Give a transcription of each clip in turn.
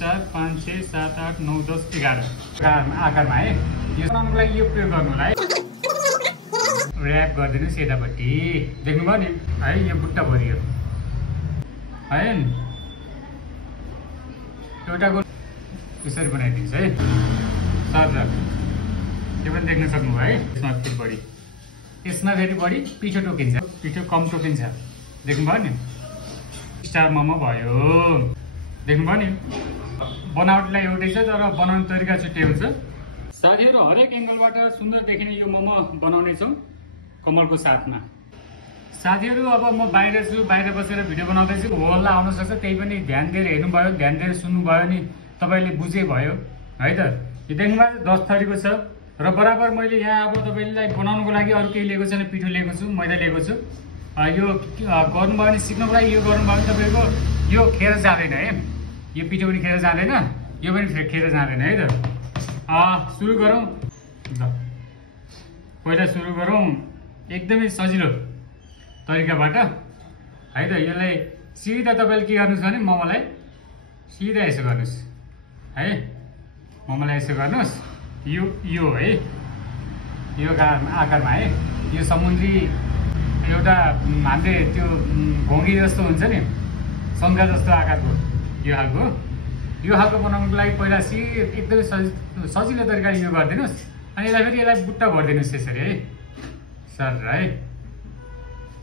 4 5 6 7 8 9 10 11 आकारमा है। यो बनाउनुको लागि यो प्रयोग गर्नु होला है। र्याप गरिदिनुस् यतापट्टि देख्नुभयो नि है, यो बुट्टा भरियो है। एउटाको यसरी बनाइदिन्छ है सर, यो पनि देख्न सक्नुभयो है। यसमा फेरि बढी पिठो टोकिन्छ, पिठो कम टोकिन्छ, देख्नुभयो नि। स्टार मोमो भयो, देख्नुभयो नि। बनावटलाई एउटै छ तर बनाउने तरिका छुट्टै हुन्छ। साथीहरू, हरेक एङ्गलबाट सुन्दर देखिने यो मोमो बनाउने छौँ कमलको साथमा। साथीहरू, अब म बाहिर छु, बाहिर बसेर भिडियो बनाउँदैछु, हल्ला आउन सक्छ, त्यही पनि ध्यान दिएर हेर्नुभयो, ध्यान दिएर सुन्नुभयो नि तपाईँले बुझे भयो है त। यो देख्नुभयो 10 थरीको छ र बराबर मैले यहाँ अब तपाईँलाई बनाउनुको लागि अरू केही लिएको छैन, पिठो लिएको छु, मैदा लिएको छु। यो गर्नुभयो भने, सिक्नुको लागि यो गर्नुभयो भने तपाईँको यो खेर जाँदैन है। यो पिठो पनि खेर जाँदैन, यो पनि खेर जाँदैन है त। सुरु गरौँ ल। पहिला सुरु गरौँ एकदमै सजिलो तरिकाबाट है त। यसलाई सिधा तपाईँले के गर्नुहोस् भने मोमोलाई सिधा यसो गर्नुहोस् है। मोमोलाई यसो गर्नुहोस्, यो है, यो आकारमा है। यो समुद्री एउटा हामीले त्यो घोङ्गी जस्तो हुन्छ नि, शङ्का जस्तो आकारको यो खालको बनाउनुको लागि पहिला एकदमै सजिलो तरिकाले यो गरिदिनुहोस्। अनि यसलाई बुट्टा भरिदिनुहोस् यसरी है, सर है,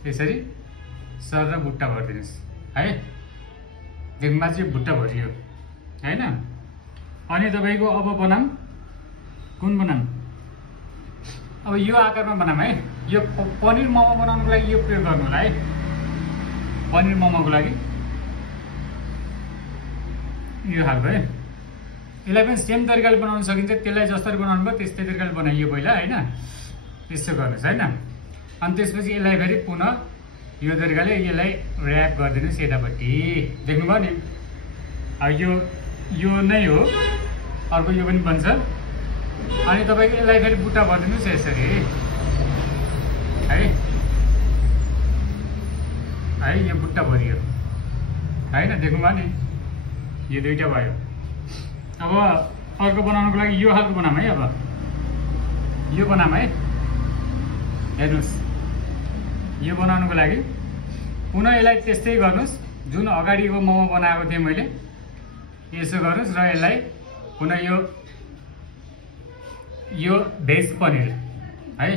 यसरी सर र बुट्टा भरिदिनुहोस् है। देखमा चाहिँ बुट्टा भरियो होइन। अनि तपाईँको अब बनाऊँ, कुन बनाऊँ? अब यो आकारमा बनाऊँ है। यो पनिर मोमो बनाउनुको लागि यो प्रयोग गर्नु होला है। पनिर मोमोको लागि यो खालको है। यसलाई पनि सेम तरिकाले बनाउन सकिन्छ, त्यसलाई जसरी बनाउनु भयो त्यस्तै तरिकाले बनाइयो पहिला होइन। यसो गर्नुहोस् होइन। अनि त्यसपछि यसलाई फेरि पुनः यो तरिकाले यसलाई र्याप गरिदिनुहोस् यतापट्टि, देख्नुभयो नि। यो नै हो, अर्को यो पनि बन्छ। अनि तपाईँको यसलाई फेरि बुट्टा भरिदिनुहोस् यसरी है। यो बुट्टा भरियो होइन, देख्नुभयो नि। यो दुईटा भयो। अब अर्को बनाउनुको लागि यो खालको बनाऊँ है। अब यो बनाऊँ है, हेर्नुहोस्। यो बनाउनुको लागि पुनः यसलाई त्यस्तै गर्नुहोस् जुन अगाडिको मोमो बनाएको थिएँ मैले। यसो गर्नुहोस् र यसलाई पुनः यो भेज पनिर है,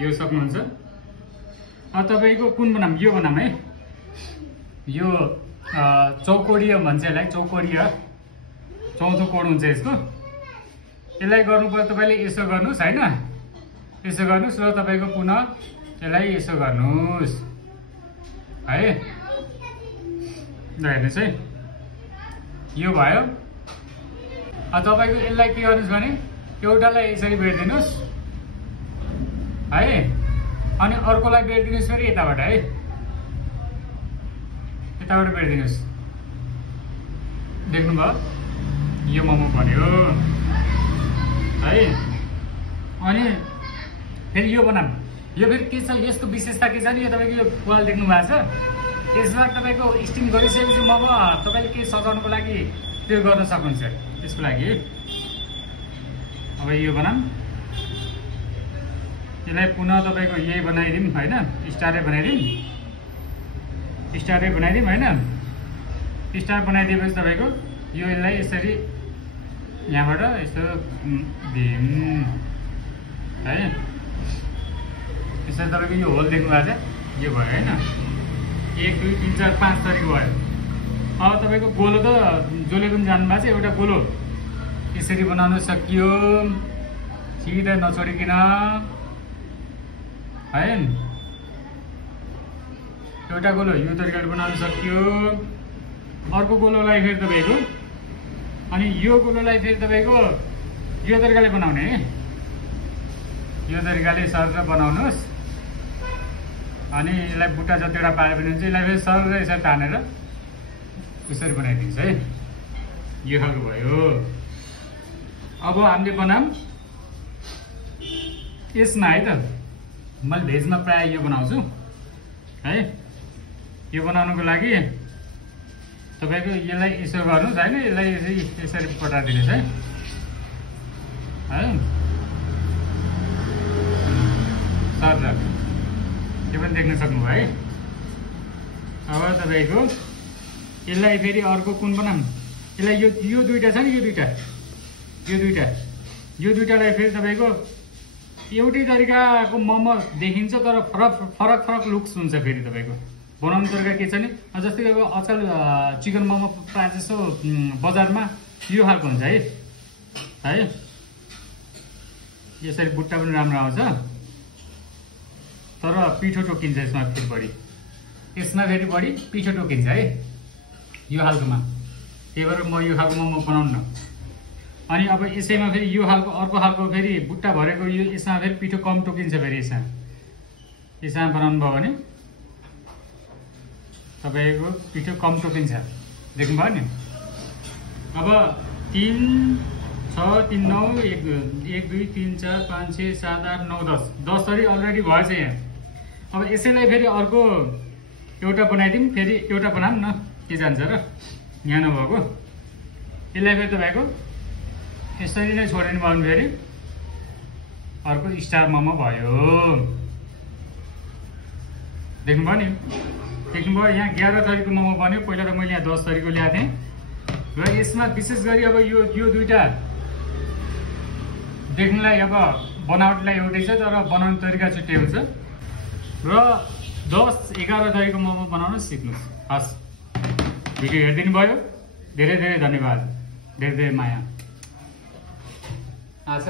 यो सक्नुहुन्छ। अब तपाईँको कुन बनाऊँ? यो बनाऊँ है। यो चौकोडिया भन्छ यसलाई, चौकोडिया, चौथो कोड हुन्छ यसको। यसलाई गर्नुपर्छ तपाईँले यसो गर्नुहोस् होइन, यसो गर्नुहोस् र तपाईँको पुनः यसलाई यसो गर्नुहोस् है। ल हेर्नुहोस् है, यो भयो। तपाईँको यसलाई के गर्नुहोस् भने एउटालाई यसरी बेर्दिनुहोस् है, अनि अर्कोलाई बेर्दिनुहोस् फेरि यताबाट है, यताबाट बेर्दिनुहोस्। देख्नुभयो, यो मोमो बन्यो है। अनि फेरि यो बनाऊँ। यो फेरि के छ, यसको विशेषता के छ नि, यो तपाईँको यो वाल देख्नु भएको छ, यसमा तपाईँको स्टिम गरिसकेपछि मोमो तपाईँले के सजाउनुको लागि त्यो गर्न सक्नुहुन्छ त्यसको लागि। अब यो बनाऊँ, यसलाई पुनः तपाईँको यही बनाइदिउँ होइन, स्टारै बनाइदिउँ होइन। स्टार बनाइदिएपछि तपाईँको यो यसलाई यसरी यहाँबाट यसो दिउँ है। यसरी तपाईँको यो होल देख्नु भएको छ, यो भयो होइन। 1 2 3 4 5 थरीको भयो। अब तपाईँको गोलो त जसले पनि जान्नुभएको छ, एउटा गोलो यसरी बनाउन सकियो, सिधा नछोडिकन है। एउटा गोलो यो तरिकाले बनाउन सकियो। अर्को गोलोलाई फेरि तपाईँको, अनि यो गोलोलाई फेरि तपाईँको यो तरिकाले बनाउने है। यो तरिकाले सरर बनाउनुहोस्। अनि यसलाई बुट्टा जतिवटा पारे पनि हुन्छ, यसलाई फेरि सरर यसरी तानेर यसरी बनाइदिन्छ है। यो खालको भयो। अब हामीले बनाऊँ यसमा है त। मैले भेजमा प्रायः यो बनाउँछु है। यो बनाउनुको लागि तपाईँको यसलाई यसो गर्नुहोस् होइन, यसलाई यसरी पठाइदिनुहोस् है सर यो पनि देख्न सक्नुभयो है। अब तपाईँको यसलाई फेरि अर्को कुन बनाऊँ, यसलाई यो दुईवटा छ नि, यो दुईवटालाई फेरि तपाईँको एउटै तरिकाको मोमो देखिन्छ तर फरक लुक्स हुन्छ। फेरि तपाईँको बनाउने तरिका के छ नि, जस्तै अब आजकल चिकन मोमो प्रायः जसो बजारमा यो खालको हुन्छ है। यसरी बुट्टा पनि राम्रो आउँछ तर पिठो टोकिन्छ यसमा फेरि बढी पिठो टोकिन्छ है यो खालकोमा। त्यही भएर म यो खालको मोमो बनाउन्न। अनि अब यसैमा फेरि यो खालको अर्को खालको फेरि बुट्टा भरेको यो यसमा फेरि पिठो कम टोकिन्छ। फेरि यसमा बनाउनु भयो भने तपाईँको पिठो कम टोकिन्छ, देख्नुभयो नि। अब 3 6 3 9 1 2 3 4 5 6 7 8 9 10 थरी अलरेडी भएछ यहाँ। अब यसैलाई फेरि अर्को एउटा बनाइदिउँ, फेरि एउटा बनाऊँ न, के जान्छ र यहाँ नभएको। यसलाई फेरि तपाईँको यसरी नै छोडिदिनु भयो भने फेरि अर्को स्टार मोमो भयो। देख्नुभयो नि, यहाँ 11 थरीको मोमो बन्यो। पहिला त मैले यहाँ 10 थरीको ल्याएको थिएँ र यसमा विशेष गरी अब यो दुईवटा देख्नलाई अब बनावटलाई एउटै छ तर बनाउने तरिका छुट्टै हुन्छ। र 10 11 थरीको मोमो बनाउन सिक्नुहोस्। हस्, भिडियो हेरिदिनु भयो, धेरै धेरै धन्यवाद, धेरै धेरै माया। आछ।